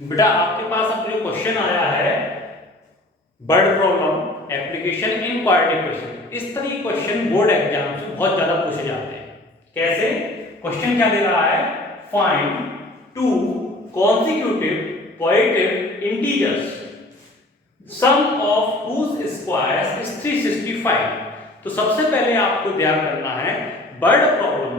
बेटा आपके पास अब जो क्वेश्चन आया है word problem application in quadratic question, इस तरह के क्वेश्चन बोर्ड एग्जाम से बहुत ज्यादा पूछे जाते हैं। कैसे? क्वेश्चन क्या दे रहा है, find two consecutive positive integers sum of whose squares is 365। तो सबसे पहले आपको ध्यान करना है वर्ड प्रॉब्लम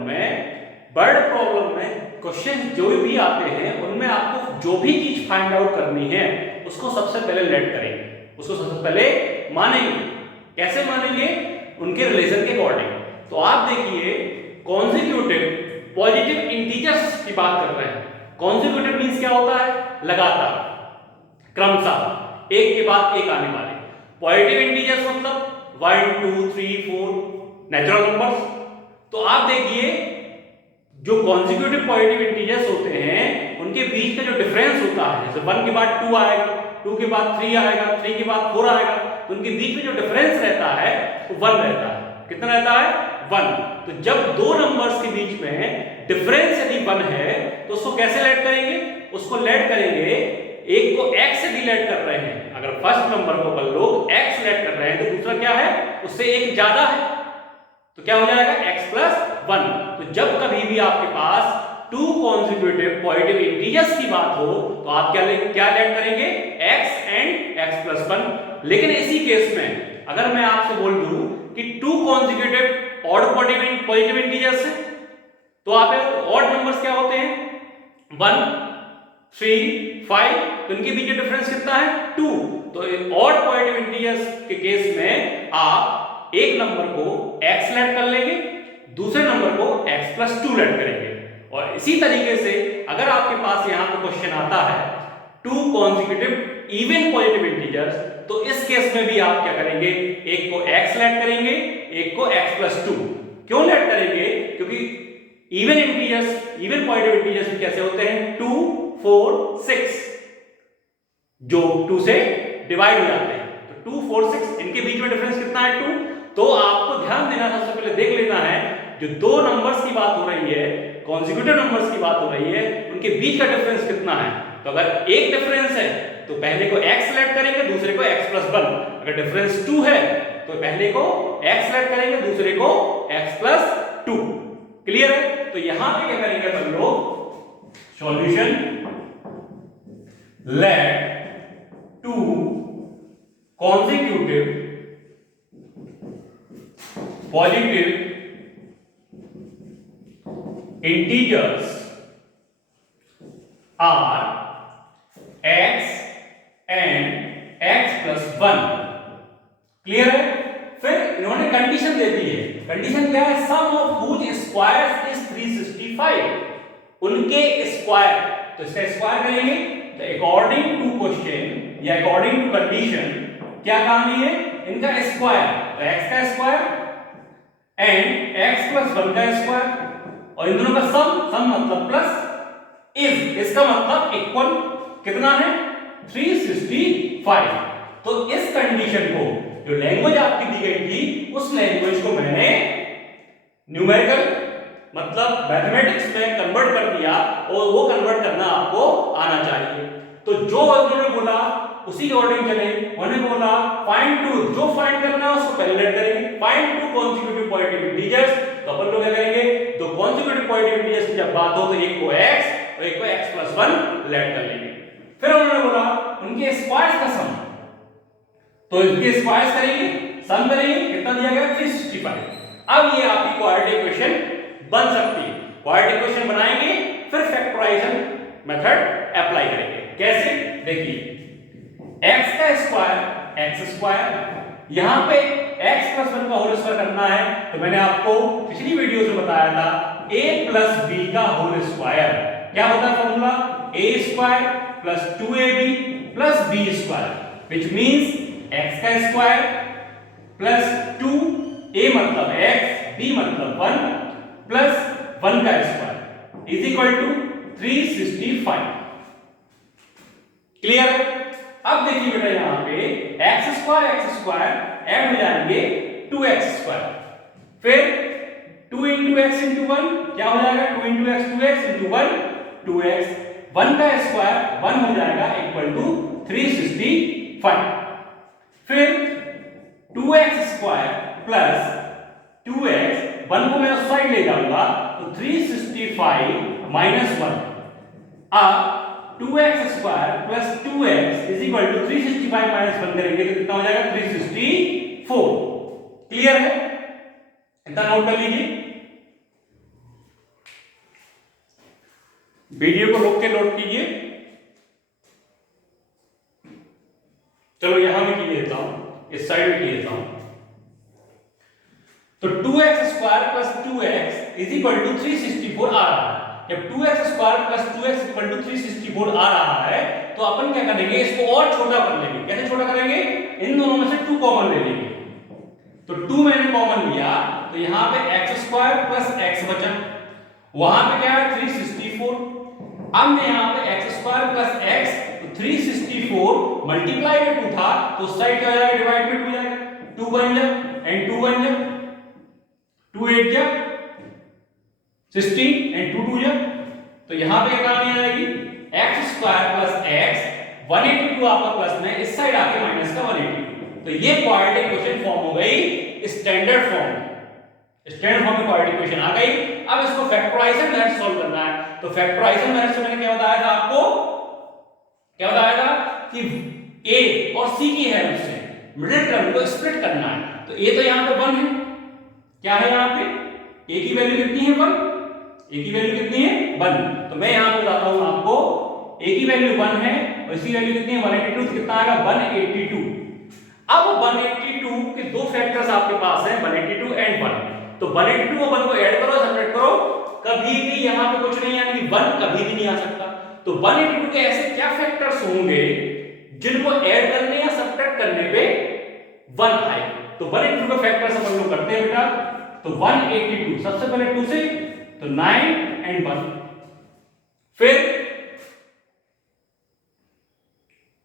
में क्वेश्चन जो भी आते हैं उनमें आपको जो भी चीज फाइंड आउट करनी है उसको सबसे पहले लेट करेंगे, उसको सबसे पहले मानेंगे। कैसे मानेंगे? उनके रिलेशन के अकॉर्डिंग। तो आप देखिए कॉन्सिक्यूटिव पॉजिटिव इंटीजर्स की बात कर रहे हैं। कॉन्सिक्यूटिव मींस क्या होता है? लगातार, क्रमशः एक के बाद एक आने वाले। पॉजिटिव इंटीजर्स मतलब 1 2 3 4 नेचुरल नंबर्स। तो आप देखिए जो कॉन्सिक्यूटिव पॉजिटिव इंटीजर्स होते हैं उनके बीच का जो डिफरेंस होता है, जैसे 1 के बाद 2 आएगा, 2 के बाद 3 आएगा, 3 के बाद 4 आएगा, तो उनके बीच में जो डिफरेंस रहता है वो 1 रहता है। कितना रहता है? 1। तो जब दो नंबर्स के बीच में डिफरेंस यदि 1 है तो उसको कैसे लेट करेंगे? उसको लेट करेंगे, एक को x से डिलेट कर रहे हैं, अगर फर्स्ट नंबर को अपन लोग x लेट कर रहे हैं तो दूसरा क्या है, उससे एक ज्यादा है, तो क्या हो जाएगा? x + 1। तो जब कभी भी आपके पास टू कॉन्सिक्यूटिव पॉजिटिव इंटीजर्स की बात हो तो आप क्या लेट करेंगे? x and x + 1। लेकिन इसी केस में अगर मैं आपसे बोल दूं कि to consecutive odd positive integers है तो आप ऑड नंबर्स क्या होते हैं? 1 3 5। तो इनके बीच का डिफरेंस कितना है? 2। तो ऑड पॉजिटिव इंटीजर्स के केस में आप एक नंबर को x लेट कर लेंगे, दूसरे नंबर को x + 2 लेट करेंगे। और इसी तरीके से अगर आपके पास यहां पे क्वेश्चन आता है to consecutive even positive integers, तो इस केस में भी आप क्या करेंगे? एक को x लेट करेंगे, एक को x + 2। क्यों लेट करेंगे? क्योंकि इवन पॉजिटिव इंटीजर्स भी कैसे होते हैं? 2 4 6, जो 2 से डिवाइड हो जाते हैं। तो 2 4 6 इनके बीच में डिफरेंस कितना है? 2। तो आपको ध्यान देना, सबसे पहले देख लेना है जो दो नंबर्स की बात हो रही है, कॉन्सिक्यूटिव नंबर्स की बात हो रही है, उनके बीच का डिफरेंस कितना है। तो अगर एक डिफरेंस है तो पहले को x लेट करेंगे, दूसरे को x + 1। अगर डिफरेंस 2 है तो पहले को x लेट करेंगे, दूसरे को x + 2। क्लियर है? तो यहां पे क्या करेंगे अपन लोग? Solution let two consecutive positive integers are x and x + 1। Clear है? फिर इन्होंने कंडीशन दे दी है। कंडीशन क्या है? सम ऑफ हुज स्क्वायर्स इज 365। उनके स्क्वायर, तो इसका स्क्वायर करेंगे तो अकॉर्डिंग टू क्वेश्चन या अकॉर्डिंग टू कंडीशन क्या कहानी है? इनका स्क्वायर, तो x का स्क्वायर एंड x + 1 का स्क्वायर, और इन दोनों का सम मतलब प्लस इज, इसका मतलब इक्वल कितना है? 365। तो इस कंडीशन को, जो लैंग्वेज आपकी दी गई थी उस लैंग्वेज को मैंने न्यूमेरिकल मतलब मैथमेटिक्स में कन्वर्ट कर दिया, और वो कन्वर्ट करना आपको आना चाहिए। तो जो उन्होंने बोला उसी के अकॉर्डिंग चले। उन्होंने बोला फाइंड टू, जो फाइंड करना है उसको पहले लेट करेंगे। Find two consecutive positive integers, तो अपन लोग क्या करेंगे? तो कॉन्सिक्यूटिव पॉजिटिव इंटीजर्स की जब बात हो तो एक को x और एक को x + 1 लेट कर लेंगे। फिर उन्होंने बोला उनके स्क्वायर्स का सम, तो इनके स्क्वायर्स करेंगे, सम करेंगे, कितना दिया गया? 365। अब ये आपकी क्वाड्रेटिक इक्वेशन बन सकती है। क्वाड्रेटिक इक्वेशन बनाएंगे, फिर फैक्टराइजेशन मेथड अप्लाई करेंगे। कैसे? देखिए x का स्क्वायर x², यहां पे x + 1 का होल स्क्वायर करना है, तो मैंने आपको पिछली वीडियो में बताया था a + b का होल स्क्वायर। क्या होता है formula? a² + 2ab + b², which means x का स्क्वायर प्लस 2, a मतलब x, b मतलब 1 प्लस 1 का square is equal to 365। Clear है? अब देखिए बेटा यहां पे x² ऐड हो जाएंगे 2x², फिर 2 × x × 1 क्या हो जाएगा? 2 × x 2x × 1 2x, 1 का स्क्वायर 1 हो जाएगा इक्वल टू 365। फिर 2x स्क्वायर प्लस 2x, 1 को मैं उस साइड ले जाऊंगा तो 365 माइनस 1। अब 2x square plus 2x is equal to 365 minus 1 करेंगे तो कितना हो जाएगा 364। क्लियर है? इतना नोट कर लीजिए, वीडियो को रोक के नोट कीजिए। चलो यहां भी की देता हूं, इस साइड भी की देता हूं। तो 2x square plus 2x is equal to 364 आ रहा है। जब 2x square plus 2x equal to 364 आ रहा है तो अपन क्या करेंगे, इसको और छोटा कर लेंगे। कैसे छोटा करेंगे? इन दोनों में से 2 कॉमन ले लेंगे। तो 2 मैंने कॉमन लिया तो यहां पे x स्क्वायर प्लस x बचा, वहां पे क्या है 364। अब मैं यहां पे x स्क्वायर प्लस x, तो 364 मल्टीप्लाई में 2 था तो उस साइड क्या हो जाएगा, डिवाइड में 2 जाएगा, 2 बन जा एंड 2 बन जा, 2 8 जा 16 एंड 2 2 जा। तो यहां पे क्या कहानी आएगी, x स्क्वायर प्लस x 182 आपका प्लस में, इस साइड आके माइनस का 182। तो ये क्वाड्रेटिक इक्वेशन फॉर्म हो गई स्टैंडर्ड फॉर्म। स्टैंडर्ड फॉर्म में क्वाड्रेटिक इक्वेशन आ गई। अब इसको फैक्टराइजेशन मेथड सॉल्व करना है। तो फैक्टराइजेशन मेथड से मैंने क्या बताया था आपको, क्या बताया था कि a और c की हेल्प से मिडिल टर्म को स्प्लिट करना है। तो a तो यहां पे 1 है, क्या है यहां पे a की वैल्यू कितनी है 1, a की वैल्यू कितनी है 1। तो मैं यहां पे बताता हूं आपको a की वैल्यू 1 है और इसकी वैल्यू कितनी है 182। तो कितना आएगा 182। अब 182 के दो फैक्टर्स आपके पास हैं 182 एंड 1। तो 182 और 1 को ऐड करो, सब्ट्रैक्ट करो, कभी भी यहां पे कुछ नहीं, यानी 1 कभी भी नहीं आ सकता। तो 182 के ऐसे क्या फैक्टर्स होंगे जिनको ऐड करने या सब्ट्रैक्ट करने पे 1 आए। तो 182 का फैक्टर्स अपन लोग करते हैं बेटा। तो 182 सबसे पहले 2 से, तो 9 एंड 1, फिर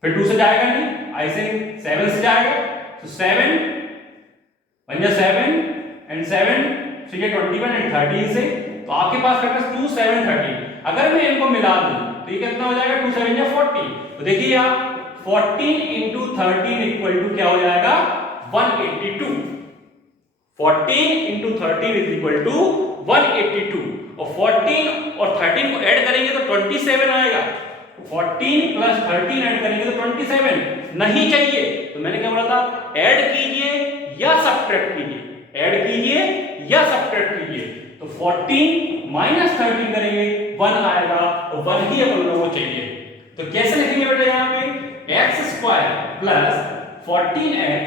2 से जाएगा नहीं, आई से 7 से जाएगा, तो 7 बन जा 7 एंड 7 से ये 21 एंड 13 से। तो आपके पास फैक्टर्स 2 7 13। अगर मैं इनको मिला दूं तो ये कितना हो जाएगा 2 7 या 40। तो देखिए आप 14 into 13 इक्वल टू क्या हो जाएगा 182। 14 into 13 इज इक्वल टू 182 और 14 और 13 को ऐड करेंगे तो 27 आएगा। 14 प्लस 13 ऐड करेंगे तो 27 नहीं चाहिए। तो मैंने क्या बोला था, ऐड कीजिए या सब्ट्रैक्ट कीजिए, ऐड कीजिए या सब्ट्रैक्ट कीजिए। तो 14 माइनस 13 करेंगे 1 आएगा और 1 ही अपन लोगों को चाहिए। तो कैसे लिखेंगे बेटा, यहाँ पे x square plus 14x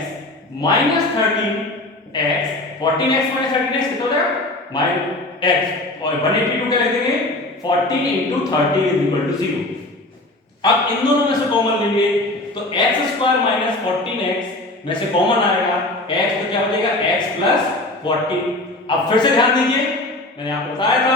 minus 13x, 14x minus 13x कितना हो जाएगा माइनस x, और 182 क्या लिखेंगे 14 into 13 इज इक्वल टू 0। अब इन दोनों में से कॉमन लेंगे तो x स्क्वायर माइनस 14x में से कॉमन आएगा x, तो क्या बचेगा x प्लस 14। अब फिर से ध्यान दीजिए, मैंने आपको बताया था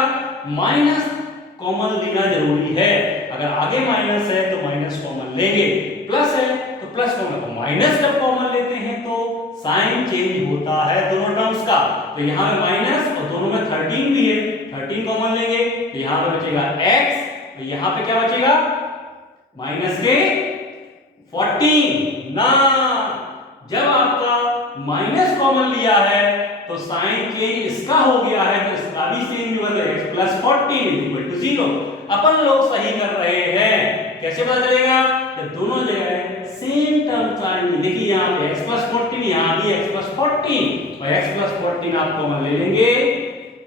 माइनस कॉमन लेना जरूरी है। अगर आगे माइनस है तो माइनस कॉमन लेंगे, प्लस है तो प्लस कॉमन। माइनस जब कॉमन लेते हैं तो साइन चेंज होता है दोनों टर्म्स का। तो यहाँ पे माइनस और दोनों में 13 भी है, 13 कॉमन लेंगे तो यहाँ पे बचेगा x, तो यहाँ पे क्या बचेगा माइनस के 14 ना। जब आपका माइनस कॉमन लिया है तो साइन चेंज इसका हो गया है तो इसका भी चेंज होगा, तो x plus 14 is equal to 0। अपन लोग सही कर रहे हैं। कैसे पता चलेगा, जब दोनों जगह सेम टर्म आएंगे। देखिए यहाँ पे x प्लस 14, यहाँ भी x प्लस 14 और x प्लस 14 आप कॉमन ले लेंगे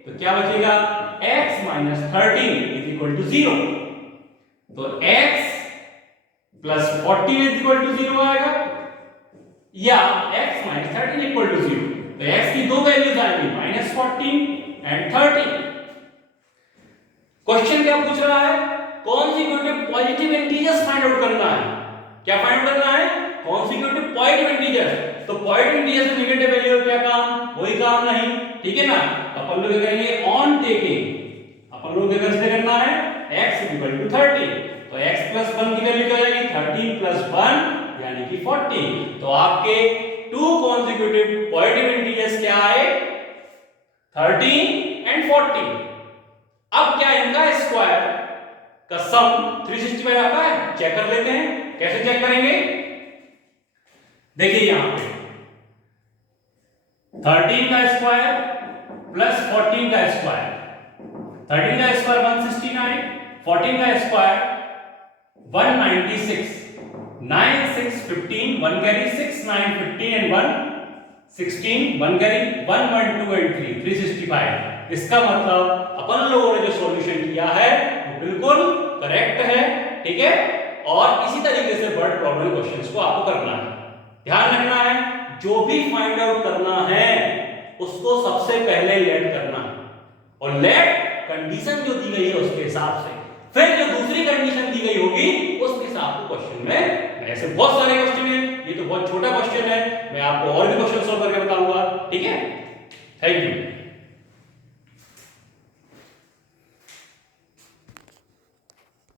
तो क्या बचेगा x minus 13 is equal to 0। तो x plus 14 is equal to 0 आएगा या x माइनस 13 इक्वल टू 0। तो x की दो वैल्यूज आएंगी माइनस 14 एंड 13। क्वेश्चन क्या पूछ रहा है, consecutive positive integers find out करना है। क्या फाइंड आउट करना है, कॉन्सिक्यूटिव पॉजिटिव इंटीजर्स। तो पॉजिटिव इंटीजर्स में नेगेटिव वैल्यू क्या काम, कोई काम नहीं, ठीक है ना। अपन लोग क्या करेंगे ऑन टेकिंग, अपन लोग क्या करना है x इक्वल टू 30। तो x प्लस 1 की वैल्यू क्या हो जाएगी 13 प्लस 1 यानी कि 40। तो आपके टू कॉन्सिक्यूटिव पॉजिटिव इंटीजर्स क्या आए 13 एंड 40। अब क्या इनका स्क्वायर का सम 365 आता है, चेक कर लेते हैं। कैसे चेक करेंगे, देखिए यहां पे 13 का स्क्वायर प्लस 14 का स्क्वायर, 13 का स्क्वायर 169, 14 का square 196, 9 6 15, 1 carry 6 9 15 and 1 16, 1 carry 1 1 2 and 3 365। इसका मतलब अपन लोगों ने जो सॉल्यूशन किया है वो बिल्कुल करेक्ट है, ठीक है। और इसी तरीके से वर्ड प्रॉब्लम क्वेश्चंस को आपको करना है। ध्यान रखना है, जो भी फाइंड आउट करना है उसको सबसे पहले लेट करना है, और लेट कंडीशन जो दी गई है उसके हिसाब से, फिर जो दूसरी कंडीशन दी गई होगी उसके हिसाब से क्वेश्चन में, ऐसे बहुत सारे क्वेश्चन हैं, ये तो बहुत छोटा क्वेश्चन है, मैं आपको और भी क्वेश्चन सॉल्व करके बताऊंगा, ठीक है। Thank you.